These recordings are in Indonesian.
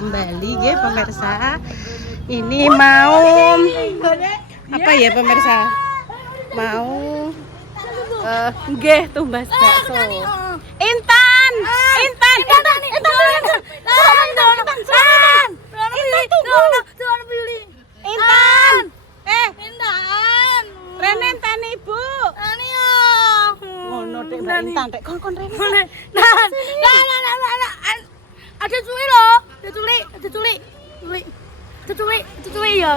kembali ya pemirsa. Ini mau apa ya pemirsa? Mau nggih tumbas bakso. Intan. Rene intan Ibu. Ngono tek Mbak Intan tek kon Rene. Ada culik loh, ada culik ya.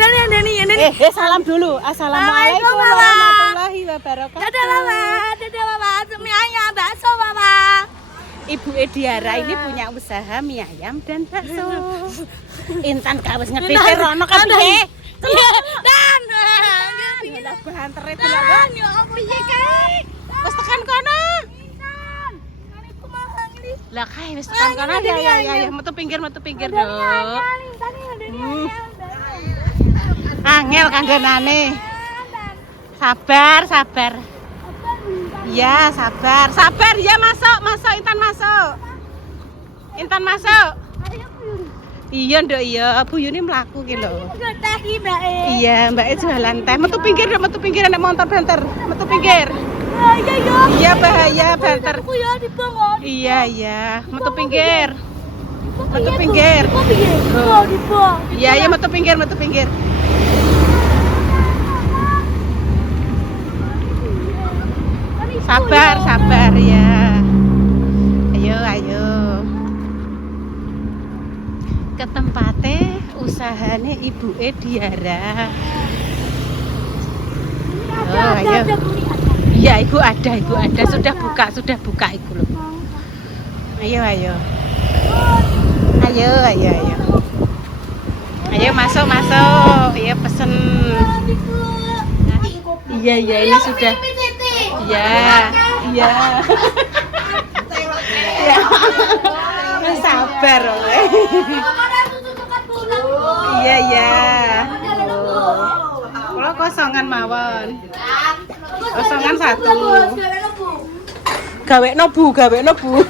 Nani. Salam dulu. Assalamualaikum warahmatullahi wabarakatuh. Dadah Mama, mie ayam bakso Mama. Ibu Ediara ini punya usaha mie ayam dan bakso. Intan kawis ngepikir rono kan piye? Dan Lah bantere delok. ya apa piye kae? Wis tekan kono. Aniku mahang iki. Lah kae wis tekan kono ya. Metu pinggir, Dok. Angel kanggonane. Sabar. Ya, sabar ya, masuk Intan masuk. Iya, Nduk, iya. Bu Yuni mlaku ki lho. Iya, Mbak jualan teh. Metu pinggir nek motor banter. Metu pinggir. Iya, bahaya banter. Iya. Metu pinggir. Iya, metu pinggir. Sabar ya. Ayo. Ke tempatnya usahanya Ibu Ediara. Ayo. Iya, Ibu ada. Sudah buka Ibu loh. Ayo. Ayo masuk. Iya pesen. Iya ini sudah. Iya. Sabar oleh. Iya. Kalau kosongan mawon. Kosongan 1. Gawe no bu.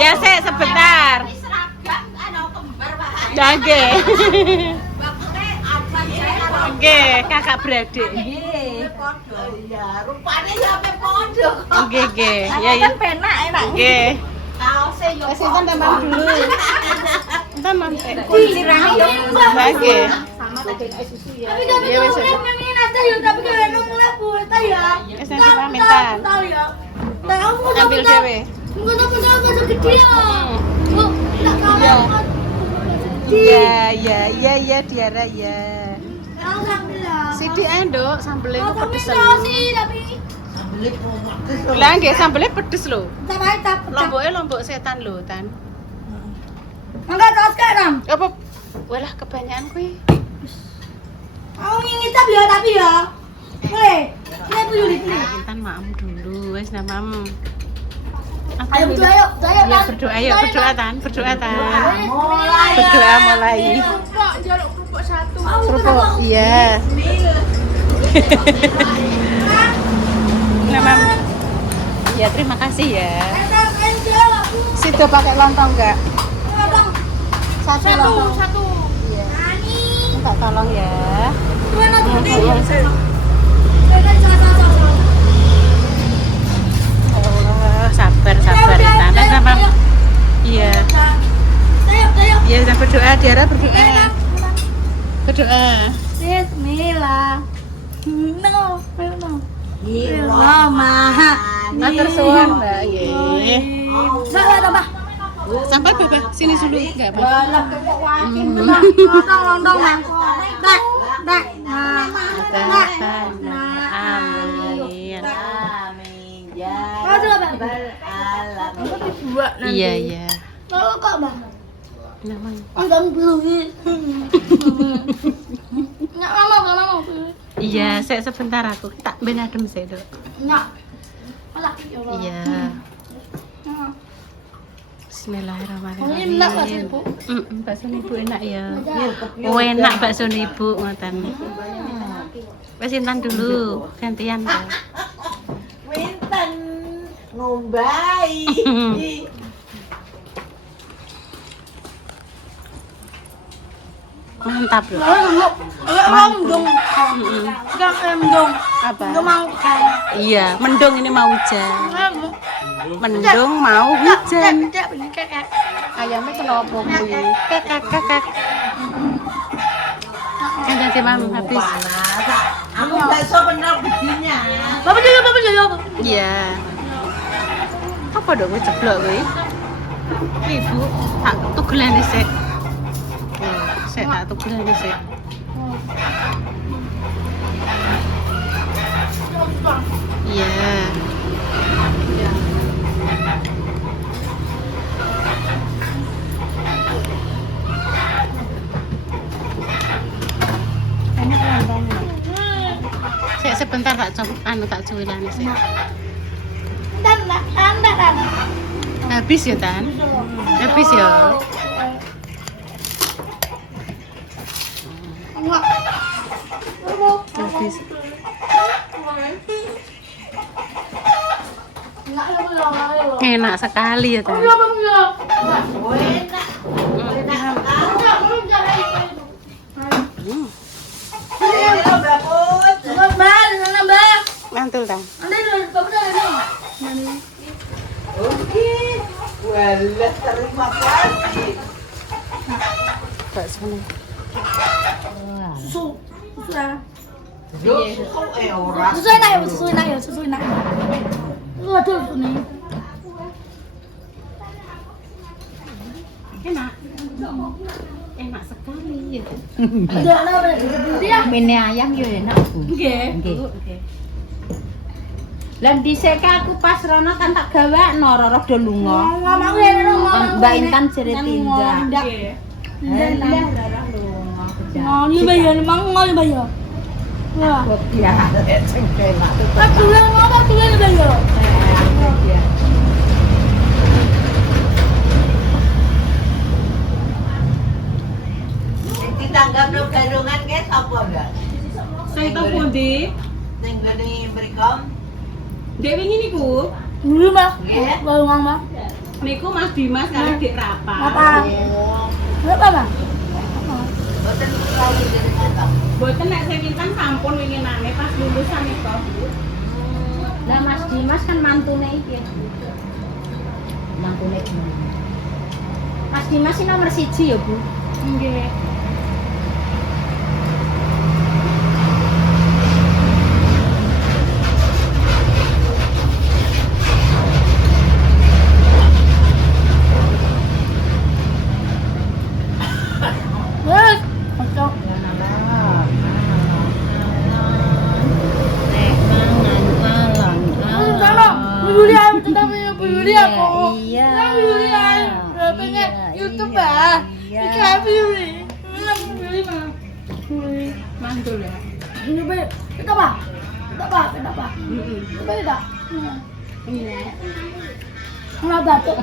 Ya sebentar. Oke, kakak beradik. Rupane ya ape podo. Oke. Ya. Kan penak enak. Oke. Kaose yo. Wes Intan tamam dulu. Intan mampir. Kuncirane yo. Oke. Sama tadi susu ya. Ya wes. Tapi tapi kalau mulai buat ya. Wes nanti pamitan. Ambil dhewe. Enggak gede ya. Oh, enggak kalah. Iya, Diara ya. Alhamdulillah. Sidi ae, Nduk, sambelnya ku pedes Tapi Lah nggih sambelnya pedes lho. sampai tak. Lombok setan lho, Tan. Enggak tahu sekarang. Apa? Walah kebanyakan kuwi. Mau ngingit tapi ya. Boleh. Ini Bu Yuli ini. Intan maem dulu, wis nah mam. Ayo berdoa. Ya berdoa Tan. Berdoa mulai. Jaluk kerupuk 1. Kerupuk, iya. Nah, Mam. Ya, terima kasih ya. Situ pakai lontong enggak? Satu lontong. Iya. Minta tolong ya. Allah, sabar Intan. Sama. Iya. Iya, dan berdoa, Diara berdoa. Bismillah. No. Mama. Matur suwun, Mbak. Nggih. Mbak. Sampai Bapak sini dulu enggak apa? Lontong, Bang. Dak. Amin. Iya. Kok, Bang? Namanya. Abang belum. Nggak lama. Iya, saya sebentar aku tak ben adem sih, Dok. Nggak. Malah. Iya. Bismillahirrahmanirrahim. Ini enak bakso Ibu. Bakso Ibu enak ya. Oh, enak bakso Ibu ngoten. Wes Intan dulu, gantian. Winten. ngombai. Mantap loh. Mendung. Enggak mendung. Apa? Enggak mau. Iya, mendung ini mau hujan. Mendung mau hujan. Ayamnya kenapa kuwi? Kakak kakak. Kan jadi mam habis. Aku bakso bener begini. Bapak juga. Iya. Apa dong wis ceblok kuwi? Ibu, tak tugelan dhisik. Sik tak tugelan dhisik. Iya. Sik sebentar tak cuwilan sik. Dan. Habis ya, Tan? Habis ya. Habis. Enak sekali ya, Tan. Mantul, Tan. Walah, terima kasih. Bakso nih. Susu. Ora. Susu enak ya. Susu enak. Aduh, susu nih. Enak. Enak sekali ya. Ada apa ya? Mene ayam yo enak, Bu. Nggih. Nggih. Lah dhisik aku pas rono kan tak gawekno roro do lunga. Ngomong ya, Mbak Intan jere tindak. Nggih. Lah roro lunga. Ngomong bayar, ngomong bayar. Wah. Kok ya cengkelak. Waktu bayar. Ditanggap lo garungan ke sapa ndak? Saya tahu pundi. Ning ngene mriku. Dek wingi niku, Dulu mah. Nggih. Baru ngomong mah. niku Mas Dimas kali Dik Rapa. Apa? Apa mah? Boten kali dari kita. Boten nek sing Intan sampun winginane pas lulusan itu. Lah Mas Dimas kan mantune iki. Mantune. Mas Dimas ini nomor 1 ya, Bu. Nggih. Wes. Kocok. Beli ayam tetap beli aku. Iya. Beli ayam. Pengen YouTube ah. Ikan beli. Beli mah. Beli. Mantul ya. Ini beli. Kenapa? Kenapa? Heeh. Beli tak? Iya. Nggak batuk.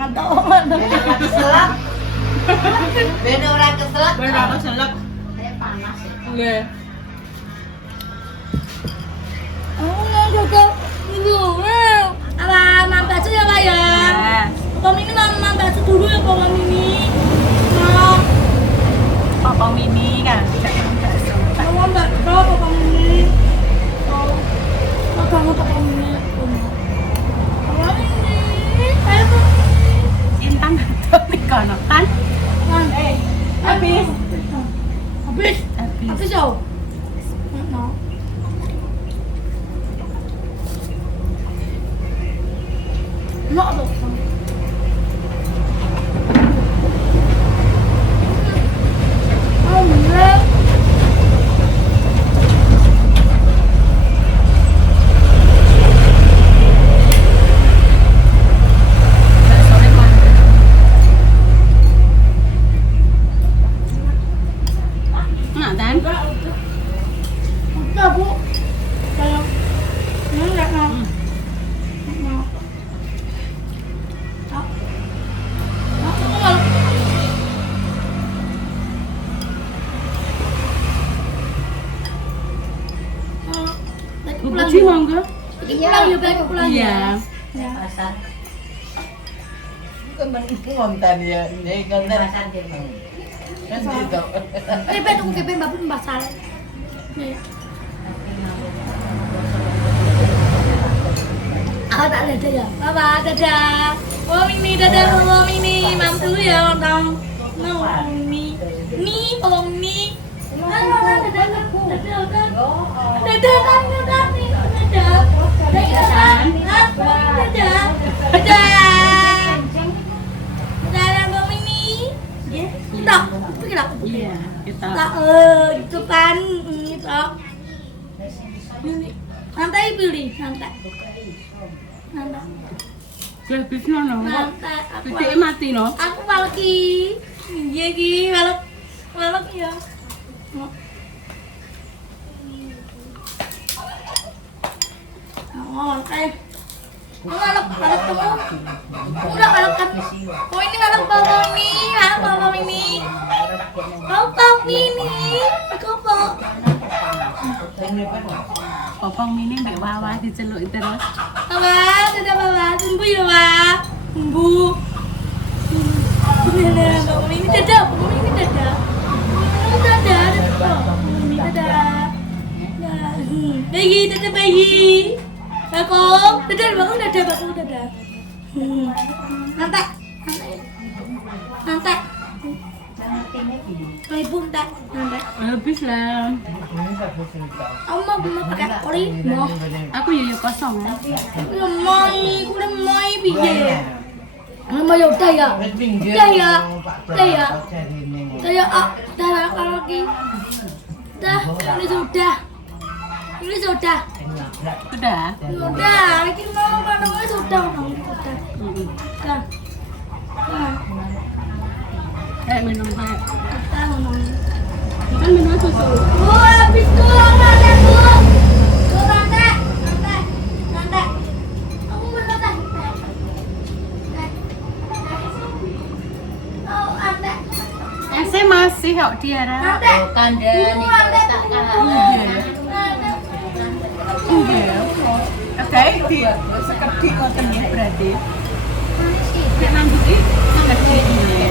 Batuk. Keselak. Ben ora keselak. Ben ora selek. Panas ya. Nggih. Aku nggak jaga dulu. Apa mampet ya Pak ya? Pom ini mampet dulu ya Pom ini. Papa Mimi kan. Mau nggak tahu Pom ini? Oh, kamu Pom ini. Pom ini. Intan tuh nih kono kan. Habis. Habis jauh. No. No, Nah, Dan. udah Bu. Kalau enggak mau. pulang ya, balik pulang ya. Iya. Pasar. Temen ngonten ya, ini ngonten. Pasar gitu. Kan gitu. Kepet tunggu kepet bapak pasar. Nih. Ah, tak ada ya. Papa, dadah. Oh, Mimi, dadah, oh, Mimi. Mam dulu ya, nonton. No, Mimi. Mimi, oh, Mimi. Dadah, dadah, dadah, dadah. Dadah, dadah, dadah. Dadah, dadah. Dadah. Dadah, Bang Mimi. Kita, pergi lah. Iya, kita. Tak, itu kan, itu. Nanti pilih, nanti. Habis nono. Nanti aku Titik mati no. aku walek ki. Iya ki, walek ya. Oh, walek. Walek temu. Udah walek kan. Oh, ini walek Papa ini, Papa ini. Papa ini. Papa. Opong Mini mbek Wawa diceluk terus. Papa, dadah Papa. Tunggu ya, Pak. Tunggu. Dadah, Papa ini dadah. Papa ini dadah. Dadah, ini dadah. Bayi, dadah bayi. Bakong, dadah, bakong dadah, bakong dadah. Nanti. Bayi pun tak. Nanti. Habis lah. Kamu mau pakai kori? Mau? Aku ya kosong. Udah mau piye? Mau ya udah ya. Udah lagi. Dah, ini sudah. Sudah. Udah, lagi mau mana sudah. Dah. Minum kayak. Kita ngomong. Kan minum susu. Habis tuh, nanti tuh. Tuh nanti. Aku mau nanti. Oh, nanti. Saya masih kok Tiara. Nanti. Kandani tak Iya. Oke, di seperti konten berarti. Nek nanti seperti ini.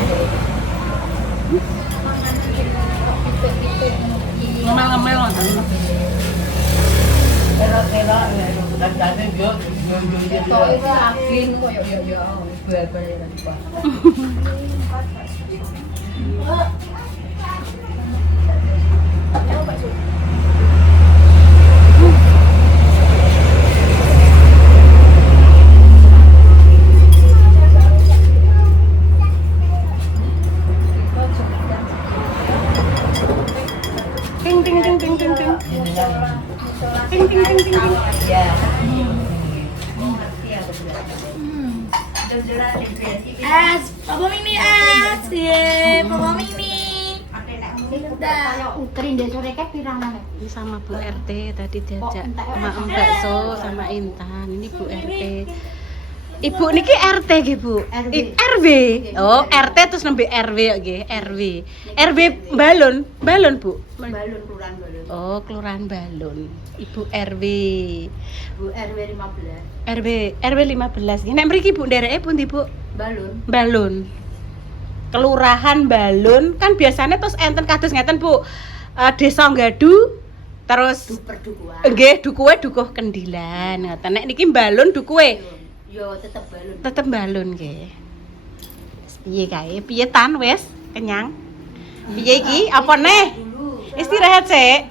Ngomel-ngomel ngoten. Kira-kira kandani yo Kok itu akin kok yo bal-balan Pak. Ting ting ting ting ting ting. Ting ting ting ting ting. ya. Es, Papa Mini es. Ye, Papa Mini. Udah. Kering deh sore kayak pirangan. Ini sama Bu RT tadi diajak Mak bakso sama Intan. Ini Bu RT. Ibu niki RT nggih, Bu. RW. Oh, RT terus nembe RW nggih, RW. RW Balon, Bu. Balon kelurahan balon. Oh, Kelurahan Balon. Ibu RW. Bu RW 15. RW 15. Nek mriki Bu ndereke pundi, Bu? Balon. Balon. Kelurahan Balon kan biasanya terus enten kados ngeten, Bu. Desa Gadu terus Perdukuan. nggih dukuh Kendilan. Ngoten. Nek niki Balon dukuhe Yo tetep balon. tetep Balon nggih. Piye kae? Piye tan wis kenyang? Piye iki? Apa neh? Istirahat sik.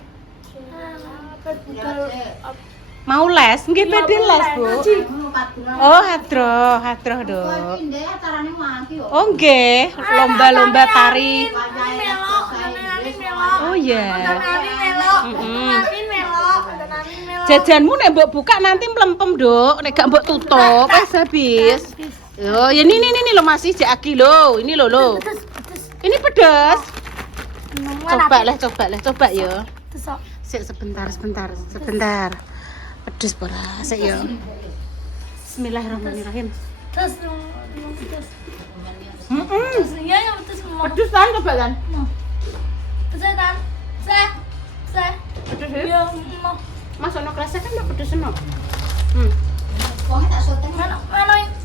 Mau les? Nggih badhe les, Bu. Oh, hadroh do. Oh, nggih, lomba-lomba tari. Oh iya. Jajanmu nek mbok buka nanti mlempem, Dok. Nek gak mbok tutup, wis habis. Yo, ya ini lho masih jaki lho. Ini lho. Ini pedes. Coba ya. Sik sebentar. Pedes ora, sik ya. Bismillahirrahmanirrahim. Terus. Ya, terus mau. Pedes kan coba kan? Terus kan. Pedes ya? Ya, mau. Mas ono kerasa kan pedes ono.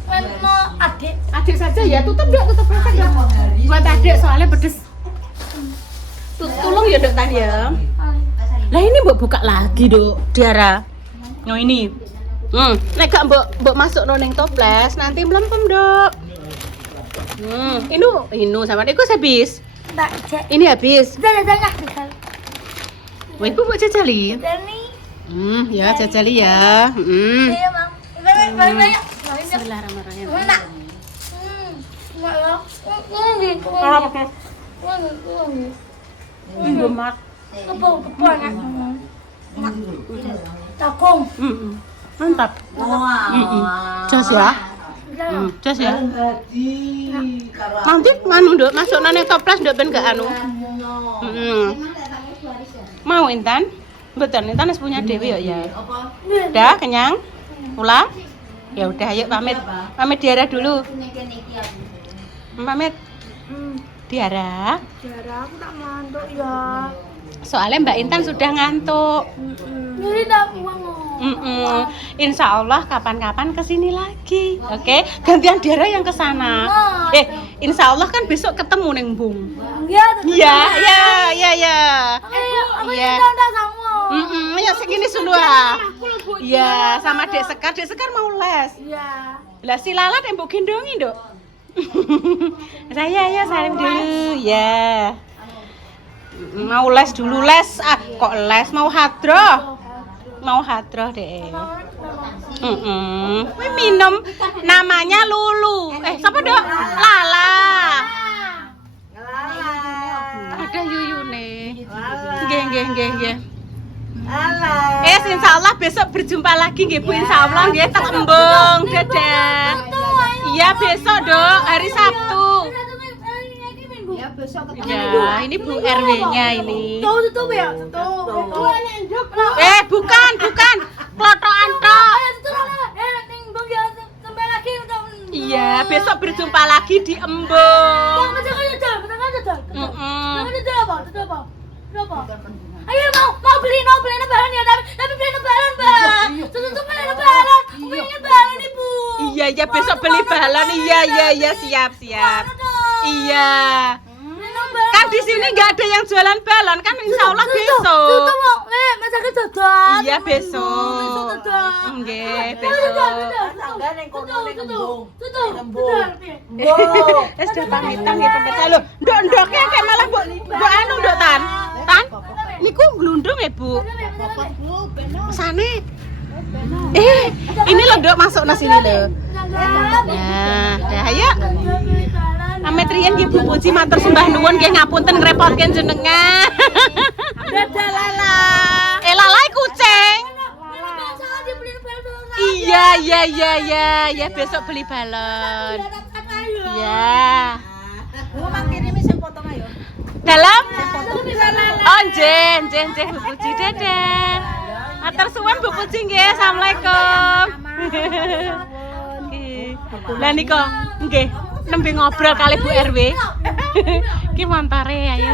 Mana adik? Adik saja ya, tutup dok, tutup dok. Buat adik soalnya pedes. Tolong ya dok tadi ya. Lah ini mbok buka lagi dok, Diara. Nah ini. Nek gak mbok masuk neng toples nanti melempem dok. Ini sama iku habis. Tak cek. Ini habis. Dah. Wah, ibu buat jajali. Dani. Ya jajali ya. Iya, Bang. Banyak. Bismillahirrahmanirrahim. Enggak. Enggak ya. Indomaret. Kepon. Takung. Mantap. Jos ya. Jos ya. Nanti nganu nduk masuk nang toples nduk ben gak anu. Mau Intan? Betul, Intan harus punya dewi ya. Udah kenyang? Pulang? Ya udah, ayo pamit. Pamit Diara dulu. Pamit. Diara. Cara aku tak ngantuk ya. Soalnya Mbak Intan sudah ngantuk. Jadi tak uang. Insya Allah kapan-kapan kesini lagi. Oke, gantian Diara yang kesana. Insya Allah kan besok ketemu neng Bung. Iya. Ya. Aku Iya. tak sama. Ya segini sudah. Iya, sama Dek Sekar mau les. Iya. Lah si Lala tembok gendongi, Dok. Saya salim dulu ya. Mau les dulu kok les mau hadroh deh. Wih minum namanya Lulu. Siapa Dok? Lala. Ada Yuyune. Nggih. Insya Allah besok berjumpa lagi nggih Bu. Insya Allah nggih teng Embung. Dadah. Iya besok Dok, hari Sabtu. Ya besok Ya, ini Bu RW-nya ini. Tutup ya. Bukan. Klotokan tok. Iya, besok berjumpa lagi di Embung. Ayo mau beli lebaran ya, tapi beli lebaran, Bang. Tutup beli lebaran. Beli lebaran Ibu. Iya, besok beli balon. Iya, siap. Iya. Kan di sini nggak ada yang jualan balon kan, insya Allah besok. Tutup mau, masa kedadan. Iya besok. Nggih, besok. Sudah pamitan nggih pemirsa lho. Ndok-ndoke kayak malah mbok anu ndok Tan. Niku glundung ya, Bu. Sane. Ini lho ndok masuk nang sini lho. Nah, dah ayo. Pamit riyen nggih Bu Puji matur sembah nuwun nggih ngapunten ngrepotke jenengan. Dadah Lala. Lala kucing. Iya, besok beli balon. Iya. Mau kirimi sing potong ayo. Dalam? Oh, nggih Bu Puji dadah. Matur suwun Bu Puji nggih. Assalamualaikum. Lah nika nggih nembe ngobrol kali Bu RW. Ki montore ayo.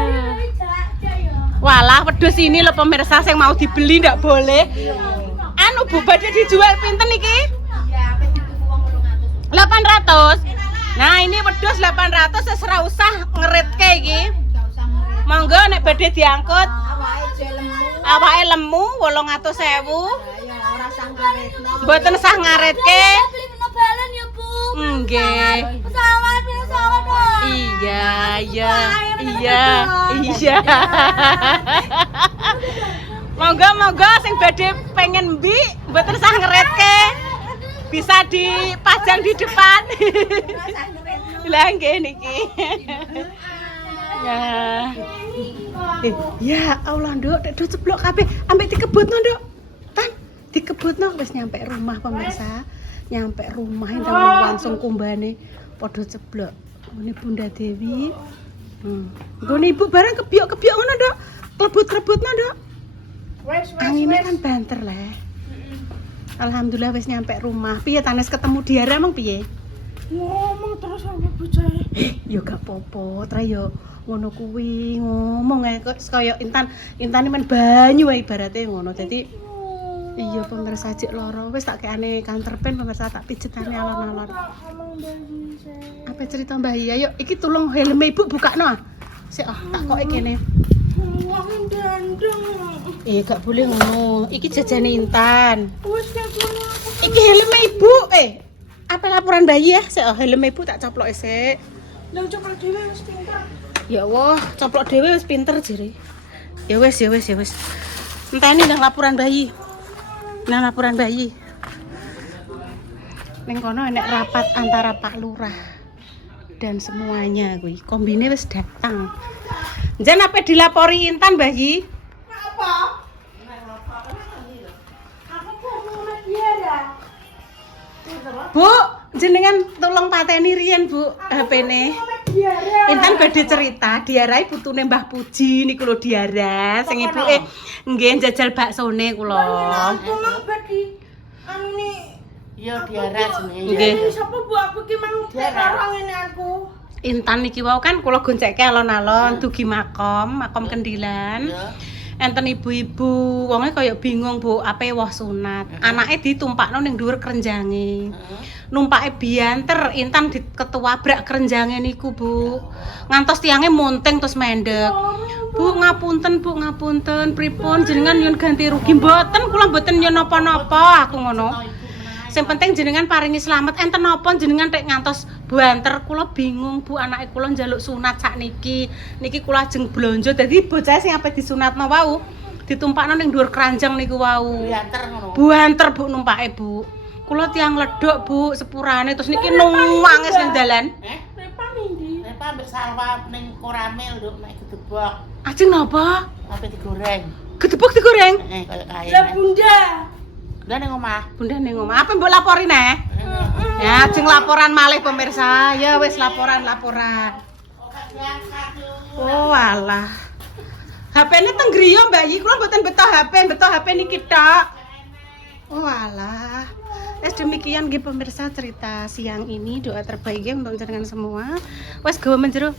Walah wedhus ini lho pemirsa sing mau dibeli ndak boleh. Anu Bu badhe dijual pinten iki? 800. Nah, ini wedhus 800 wis ora usah ngeritke iki. Monggo nek badhe diangkut. Awake lemu 800.000. Mboten sah ngaritke. Lebaran ya, Bu. Nggih. Pesawat dong. Iya. Monggo sing badhe pengen mbi mboten sah ngeretke. Bisa dipajang di depan. Lah nggih niki. Ya Allah, Nduk, do ceblok kabeh ambek dikebutno, Nduk. Tan, dikebutno wis nyampe rumah pemirsa. Nyampe rumah entar langsung kumbane padha ceblok. Ngene Bunda Dewi. Nggone Ibu barang kebiok-kebiok ngono, Nduk. Klebut-klebutno, Nduk. Angine kan banter lah. Alhamdulillah wis nyampe rumah. Piye tanes ketemu Diara emang piye? Ngomong terus sama bocah. Ya gak apa-apa, tra yo ngono kuwi ngomong ae kok kaya Intan men banyu ae ibarate ngono. Dadi Iya pemirsa cek loro wis tak kene kantor pen pemirsa tak pijetane alon-alon. Apa cerita Mbah Iya? Ayo iki tulung helm ibu bukakno. Sik tak koke kene. Gak boleh ngono. Iki jajane Intan. Iki helm ibu. Apa laporan bayi ya? Sik helm ibu tak coplok sik. Lah coplok dhewe wis pinter. Ya Allah, coplok dhewe wis pinter jere. Ya wis. Enteni nang laporan bayi. Ning kono enek rapat antara Pak Lurah dan semuanya kuwi. Kombine wis datang. Jan apa dilapori Intan Mbah Yi? Apa? Bu, jenengan tolong pateni riyen Bu HP-ne. Intan badhe cerita, diarai putune Mbah Puji niku lho diara sing ibuke nggih njajal baksone kula. Yo diara jenenge. Nggih. Sapa Bu aku ki mang karo ngene aku. Intan niki wau kan kula goncekke alon-alon dugi makom Kendilan. Enten ibu-ibu, wonge kaya bingung Bu, ape woh sunat. Anake ditumpakno ning dhuwur krenjange. Numpake bianter, Intan ketuabrak krenjange niku, Bu. Ngantos tiange monting terus mendek. Bu, ngapunten, pripun jenengan nyun ganti rugi mboten, kula mboten nyun napa-napa, aku ngono. Sing penting jenengan paringi slamet. Enten napa jenengan tek ngantos banter, kula bingung Bu, anake kula njaluk sunat sakniki. Niki kula ajeng blonjo dadi bocah sing ape disunatno wau ditumpakno ning dhuwur kranjang niku wau. Banter ngono. Banter Bu numpake Bu. Kula tiang ledok Bu sepurane terus niki nangis ning dalan. Repa ndi? Repa ambek salwa ning koramil nduk nek gedebok. Ajeng napa? Ape digoreng. Gedebok digoreng. Kaya kae. Lah Bunda. Udah ning omah. Bunda ning omah. Apa mbok lapori neh? Ya, ajeng laporan malih pemirsa. Ya wis laporan. Oh alah. HP-ne teng griya Mbak Yi, kula mboten beto HP niki tok. Oh alah. Demikian nggih pemirsa cerita siang ini, doa terbaik ya untuk jenengan semua. Wes gawa menjero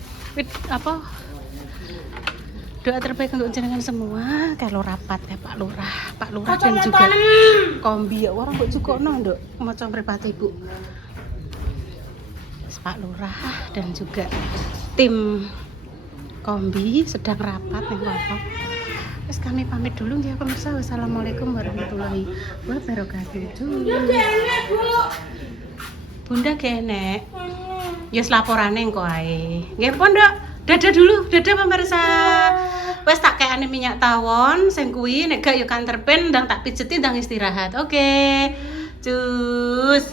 doa terbaik untuk jenengan semua kalau rapat ya Pak Lurah dan juga kombi ya orang kok cukokno nduk maca mripate Ibu. Pak Lurah dan juga tim kombi sedang rapat ning kono. Wes kami pamit dulu ya pemirsa. Wassalamualaikum warahmatullahi wabarakatuh. Bunda kenek. Yes laporane engko ae. Nggih pondok. Dadah dulu, dadah pemirsa. Wes tak kekane minyak tawon sing kuwi nek gak yo kanter pen ndang tak pijeti ndang istirahat. Oke. Cus.